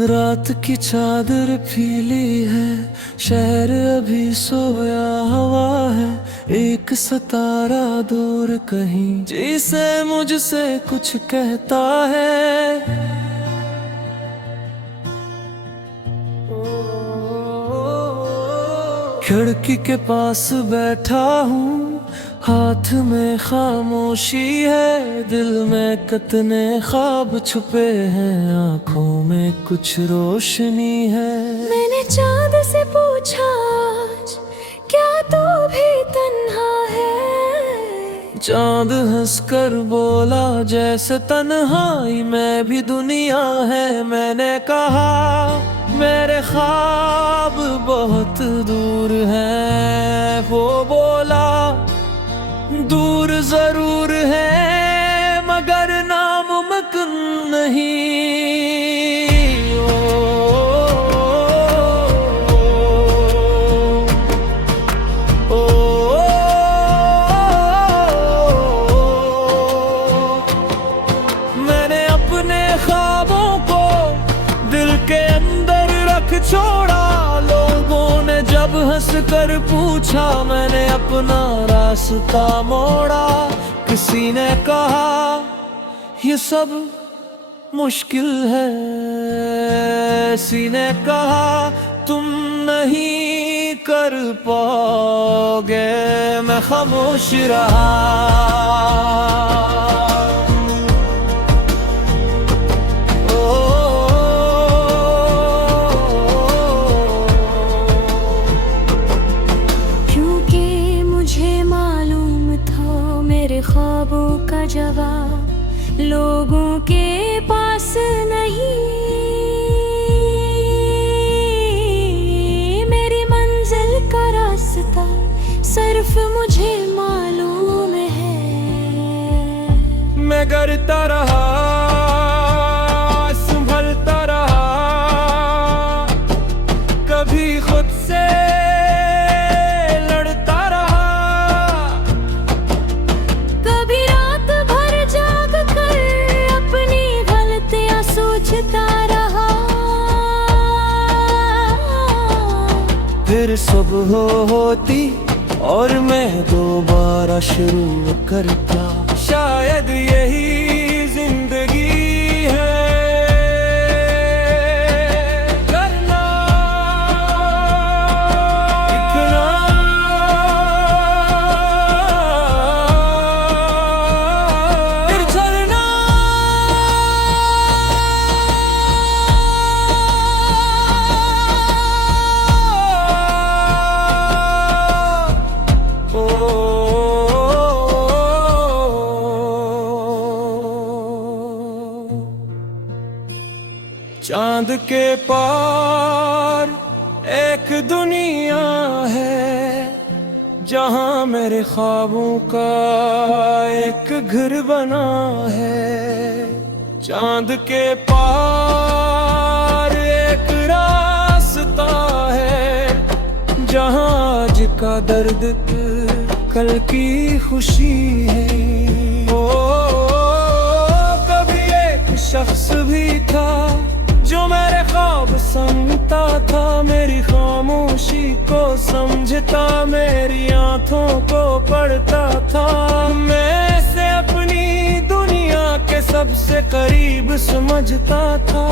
रात की चादर फीली है, शहर अभी सोया हवा है। एक सितारा दूर कहीं जिसे मुझसे कुछ कहता है। खिड़की के पास बैठा हूँ, हाथ में खामोशी है। दिल में कितने ख्वाब छुपे हैं, आंखों में कुछ रोशनी है। मैंने चांद से पूछा, क्या तू भी तन्हा है? चांद हंसकर बोला, जैसे तन्हाई में भी दुनिया है। मैंने कहा, मेरे ख्वाब बहुत दूर हैं। वो बोला, दूर जरूर है मगर नामुमकिन नहीं। मैंने अपने ख्वाबों को दिल के अंदर रख छोड़ा। लोगों ने जब हंस कर पूछा, मैंने अपना रास्ता मोड़ा। किसी ने कहा, ये सब मुश्किल है। किसी ने कहा, तुम नहीं कर पाओगे। मैं खामोश रहा। ख्वाबों का जवाब लोगों के पास नहीं। मेरी मंजिल का रास्ता सिर्फ मुझे मालूम है। मैं करता रहा, संभलता रहा, कभी खुद से फिर सुबह होती और मैं दोबारा शुरू करता। शायद यही जिंदगी है, करना इतना फिर चलना। चांद के पार एक दुनिया है, जहां मेरे ख्वाबों का एक घर बना है। चांद के पार एक रास्ता है, जहां आज का दर्द कल की खुशी है। ओ कभी एक शख्स भी था जो मेरे ख्वाब समझता था, मेरी खामोशी को समझता, मेरी आंखों को पढ़ता था। मैं इसे अपनी दुनिया के सबसे करीब समझता था।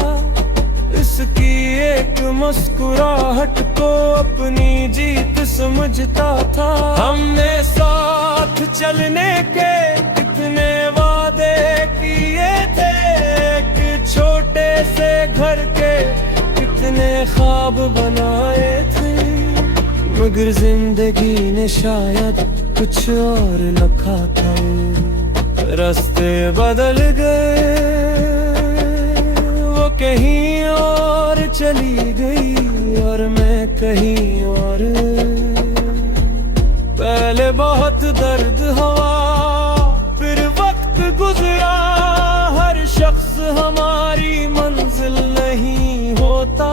इसकी एक मुस्कुराहट को अपनी जीत समझता था। हमने साथ चलने के कितने वादे किए थे, छोटे से घर के कितने ख्वाब बनाए थे। मगर जिंदगी ने शायद कुछ और लिखा था। रास्ते बदल गए, वो कहीं और चली गई और मैं कहीं और। पहले बहुत दर्द हुआ, फिर वक्त गुजरा। हर शख्स हमारी मंजिल नहीं होता।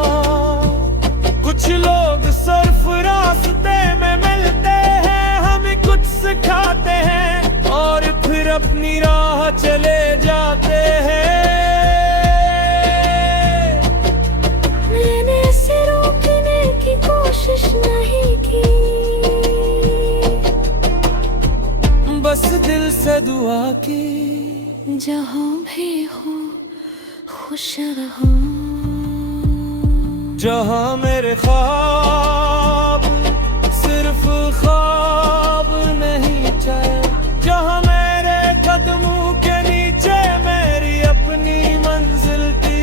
कुछ लोग सिर्फ रास्ते में मिलते हैं, हमें कुछ सिखाते हैं और फिर अपनी राह चले जाते हैं। दुआ की, जहाँ भी हो खुश रहो। जहाँ मेरे ख्वाब सिर्फ ख्वाब नहीं चाहे, जहाँ मेरे कदमों के नीचे मेरी अपनी मंजिल थी।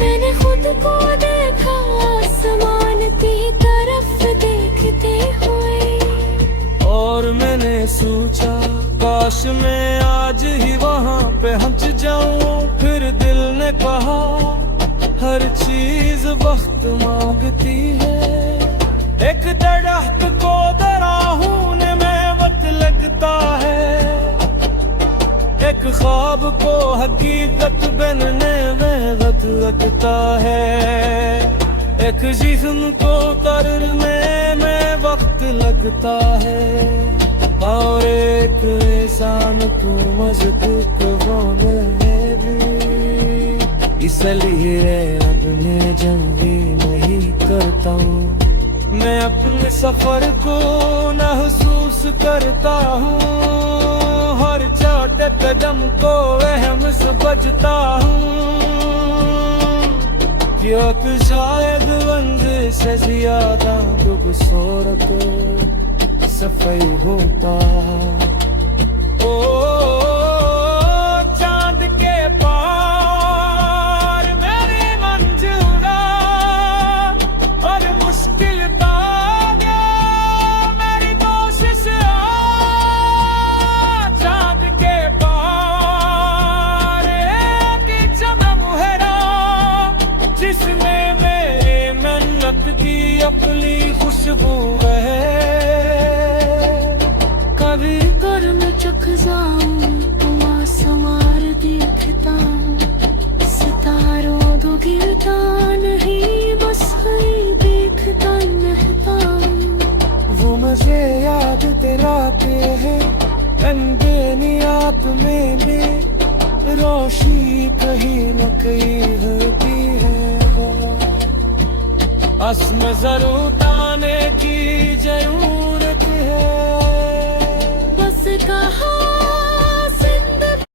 मैंने खुद को देखा आसमान की तरफ देखते हुए, और मैंने सोचा काश मैं आज ही वहाँ पे हंस जाऊं। फिर दिल ने कहा हर चीज वक्त मांगती है। एक दरख्त को दराहूने में वक्त लगता है, एक ख्वाब को हकीकत बनने में वक्त लगता है, एक जिस्म को तरने में वक्त लगता है, और एक इंसान को मजबूत होने में भी। इसलिए अपने जंगी नहीं करता हूँ, मैं अपने सफर को महसूस करता हूँ। हर छोटे कदम को अहम समझता हूँ, क्योंकि शायद वंज से ज्यादा खूबसूरत सफाई होता। ओ चांद के पार मेरी मंजूरा, और मुश्किल तागे मेरी कोशिश। चांद के पार एक चममुहरा, जिसमें मेरी मेहनत की अपनी खुशबू है। कभी कर मैं चख जाऊं तो आसमार देखता हूँ, सितारों तो गिरता नहीं, बस वही देखता रहता हूँ। वो मुझे याद दिलाते हैं अंधेरियात में रोशनी कहीं न कहीं होती है। असम जरूर ताने की जरूर